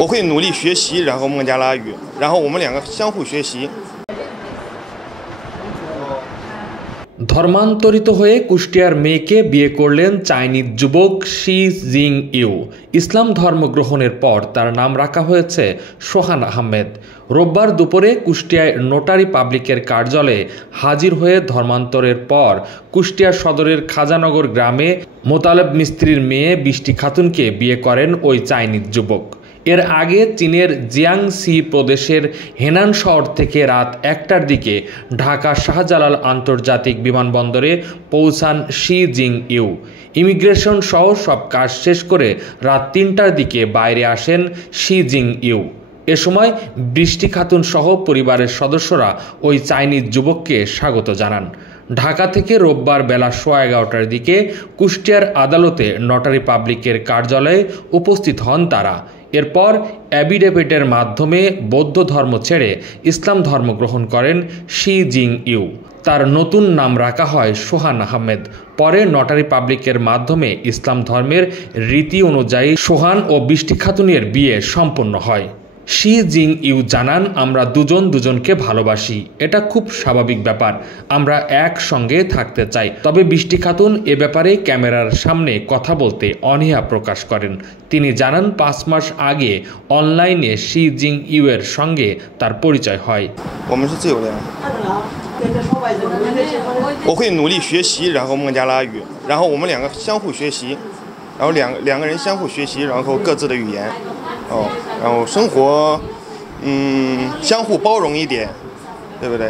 我会努力学习，然后孟加拉语，然后我们两个相互学习。 ধর্মান্তরিত হয়ে কুষ্টিয়ার মেয়েকে বিয়ে করলেন চাইনিজ যুবক শি জিং ইউ। ইসলাম ধর্ম গ্রহণের পর তার নাম রাখা হয়েছে সোহান আহমেদ। রোববার দুপুরে কুষ্টিয়ায় নোটারি পাবলিকের কার্যালয়ে হাজির হয়ে ধর্মান্তরের পর কুষ্টিয়া সদরের খাজানগর গ্রামে মোতালেব মিস্ত্রির মেয়ে বৃষ্টি খাতুনকে বিয়ে করেন ওই চাইনিজ যুবক। এর আগে চীনের জিয়াংসি প্রদেশের হেনান শহর থেকে রাত ১টার দিকে ঢাকা শাহজালাল আন্তর্জাতিক বিমানবন্দরে পৌঁছান শি জিং ইউ। ইমিগ্রেশন সহ সব কাজ শেষ করে রাত ৩টার দিকে বাইরে আসেন শি জিং ইউ। এ সময় বৃষ্টি খাতুন সহ পরিবারের সদস্যরা ওই চাইনিজ যুবককে স্বাগত জানান। ঢাকা থেকে রোববার বেলা 11:15টার দিকে কুষ্টিয়ার আদালতে নটারি পাবলিকের কার্যালয়ে উপস্থিত হন তারা। এরপর অ্যাফিডেভিটের মাধ্যমে বৌদ্ধ ধর্ম ছেড়ে ইসলাম ধর্ম গ্রহণ করেন শি জিং ইউ। তার নতুন নাম রাখা হয় সোহান আহমেদ। পরে নটারি পাবলিকের মাধ্যমে ইসলাম ধর্মের রীতি অনুযায়ী সোহান ও বৃষ্টি খাতুনের বিয়ে সম্পন্ন হয়। শি জিং ইউ জানান, আমরা দুজন দুজনকে ভালোবাসি, এটা খুব স্বাভাবিক ব্যাপার, আমরা একসঙ্গে থাকতে চাই। তবে বৃষ্টি খাতুন এ ব্যাপারে ক্যামেরার সামনে কথা বলতে অনীহা প্রকাশ করেন। তিনি জানান 5 মাস আগে অনলাইনে শি জিং ইউ এর সঙ্গে তার পরিচয় হয়।我会努力学习，然后孟加拉语，然后我们两个相互学习，然后两个人相互学习，然后各自的语言，然后生活，相互包容一点，对不对？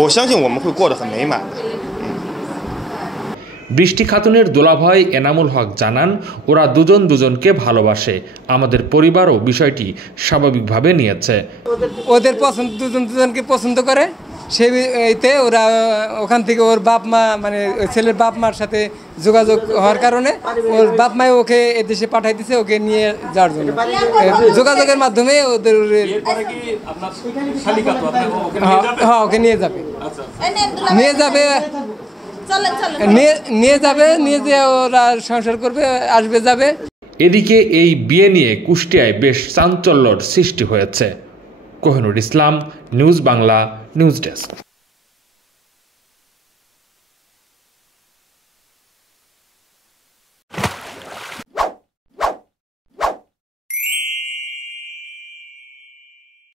我相信我们会过得很美满的。বৃষ্টি খাতুনের দুলাভাই এনামুল হক জানান, ওরা দুজন দুজনকে ভালোবাসে, আমাদের পরিবারও বিষয়টি স্বাভাবিকভাবে নিয়েছে। ওদের পছন্দ, দুজন দুজনকে পছন্দ করে, সেইতে ওরা ওখান থেকে ওর বাপ মা মানে ছেলের বাপ মার সাথে যোগাযোগ হওয়ার কারণে ওর বাপ মাই ওকে এদেশে পাঠাই দিছে ওকে নিয়ে যাওয়ার জন্য। যোগাযোগের মাধ্যমে ওদের হ্যাঁ ওকে নিয়ে যাবে নিয়ে যে ওরা সংসার করবে, আসবে যাবে। এদিকে এই বিয়ে নিয়ে কুষ্টিয়ায় বেশ চাঞ্চল্যর সৃষ্টি হয়েছে। কোহিনুর ইসলাম, নিউজ বাংলা, নিউজ ডেস্ক।